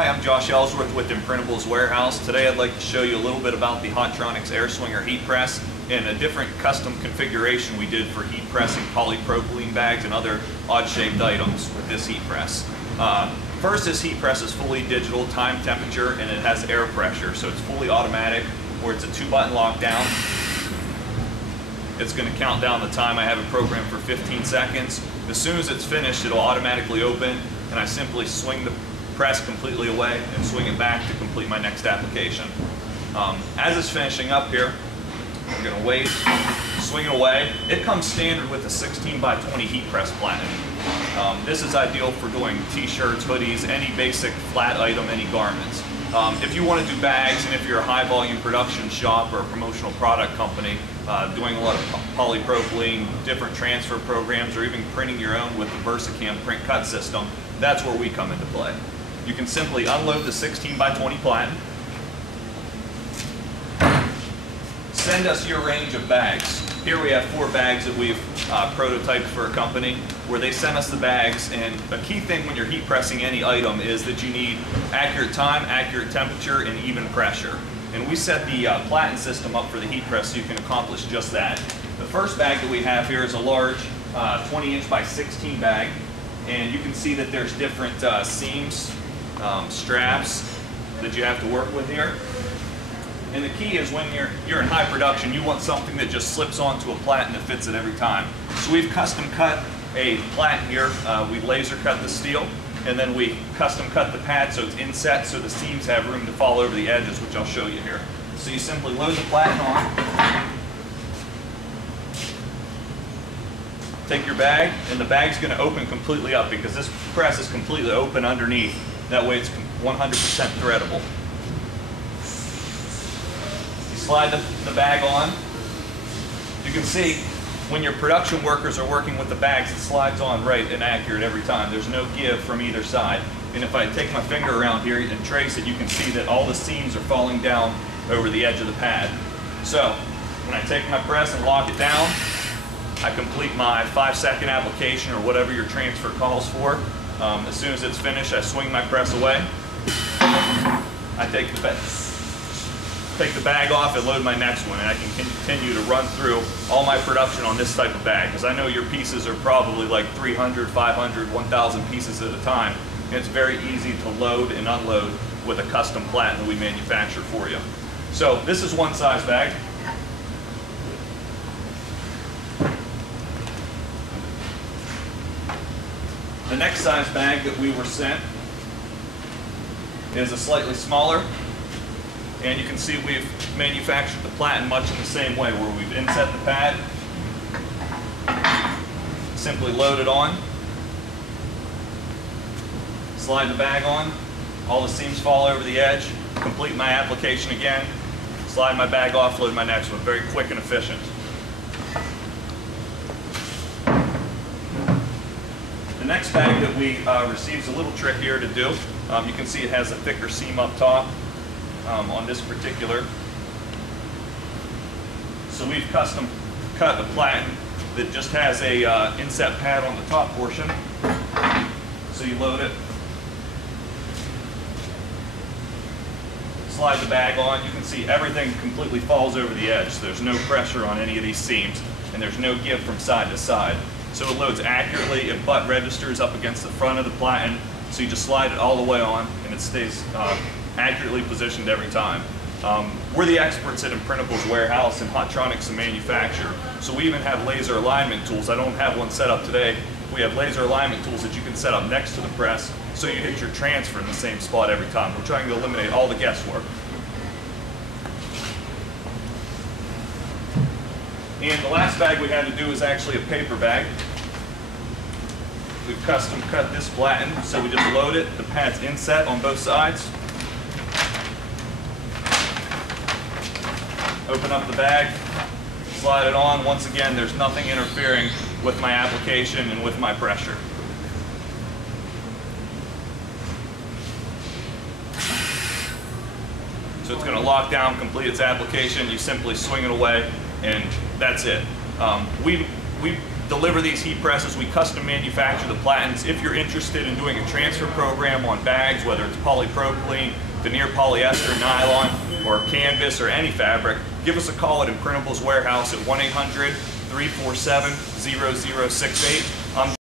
Hi, I'm Josh Ellsworth with Imprintables Warehouse. Today I'd like to show you a little bit about the Hotronix Air Swinger heat press and a different custom configuration we did for heat pressing polypropylene bags and other odd-shaped items with this heat press. First, this heat press is fully digital, time, temperature, and it has air pressure, so it's fully automatic, where it's a 2-button lockdown. It's going to count down the time. I have it programmed for 15 seconds. As soon as it's finished, it'll automatically open, and I simply swing the press completely away and swing it back to complete my next application. As it's finishing up here, I'm going to wait, swing it away. It comes standard with a 16x20 heat press platen. This is ideal for doing t-shirts, hoodies, any basic flat item, any garments. If you want to do bags, and if you're a high volume production shop or a promotional product company doing a lot of polypropylene, different transfer programs, or even printing your own with the VersaCam print cut system, that's where we come into play. You can simply unload the 16x20 platen, send us your range of bags. Here we have 4 bags that we've prototyped for a company where they sent us the bags, and a key thing when you're heat pressing any item is that you need accurate time, accurate temperature, and even pressure. And we set the platen system up for the heat press so you can accomplish just that. The first bag that we have here is a large 20" by 16 bag, and you can see that there's different seams, straps that you have to work with here. And the key is when you're in high production, you want something that just slips onto a platen that fits it every time. So we've custom cut a platen here. We laser cut the steel, and then we custom cut the pad so it's inset so the seams have room to fall over the edges, which I'll show you here. So you simply load the platen on, take your bag, and the bag's going to open completely up because this press is completely open underneath. That way it's 100% threadable. You slide the bag on. You can see when your production workers are working with the bags, it slides on right and accurate every time. There's no give from either side. And if I take my finger around here and trace it, you can see that all the seams are falling down over the edge of the pad. So when I take my press and lock it down, I complete my 5-second application or whatever your transfer calls for. As soon as it's finished, I swing my press away. I take the bag off and load my next one, and I can continue to run through all my production on this type of bag, because I know your pieces are probably like 300, 500, 1,000 pieces at a time, and it's very easy to load and unload with a custom platen that we manufacture for you. So this is one size bag. The next size bag that we were sent is a slightly smaller, and you can see we've manufactured the platen much in the same way, where we've inset the pad, simply load it on, slide the bag on, all the seams fall over the edge, complete my application again, slide my bag off, load my next one. Very quick and efficient. The next bag that we received is a little trickier to do. You can see it has a thicker seam up top on this particular. So we've custom cut a platen that just has a inset pad on the top portion. So you load it, slide the bag on. You can see everything completely falls over the edge. So there's no pressure on any of these seams, and there's no give from side to side. So it loads accurately. It butt registers up against the front of the platen, so you just slide it all the way on, and it stays accurately positioned every time. We're the experts at Imprintables Warehouse and Hotronix and manufacture, so we even have laser alignment tools. I don't have one set up today. We have laser alignment tools that you can set up next to the press, so you hit your transfer in the same spot every time. We're trying to eliminate all the guesswork. And the last bag we had to do is actually a paper bag. We've custom cut this platen, so we just load it. The pad's inset on both sides. Open up the bag, slide it on. Once again, there's nothing interfering with my application and with my pressure. So it's going to lock down, complete its application. You simply swing it away, and that's it. We deliver these heat presses. We custom manufacture the platens. If you're interested in doing a transfer program on bags, whether it's polypropylene, veneer polyester, nylon, or canvas, or any fabric, give us a call at Imprintables Warehouse at 1-800-347-0068.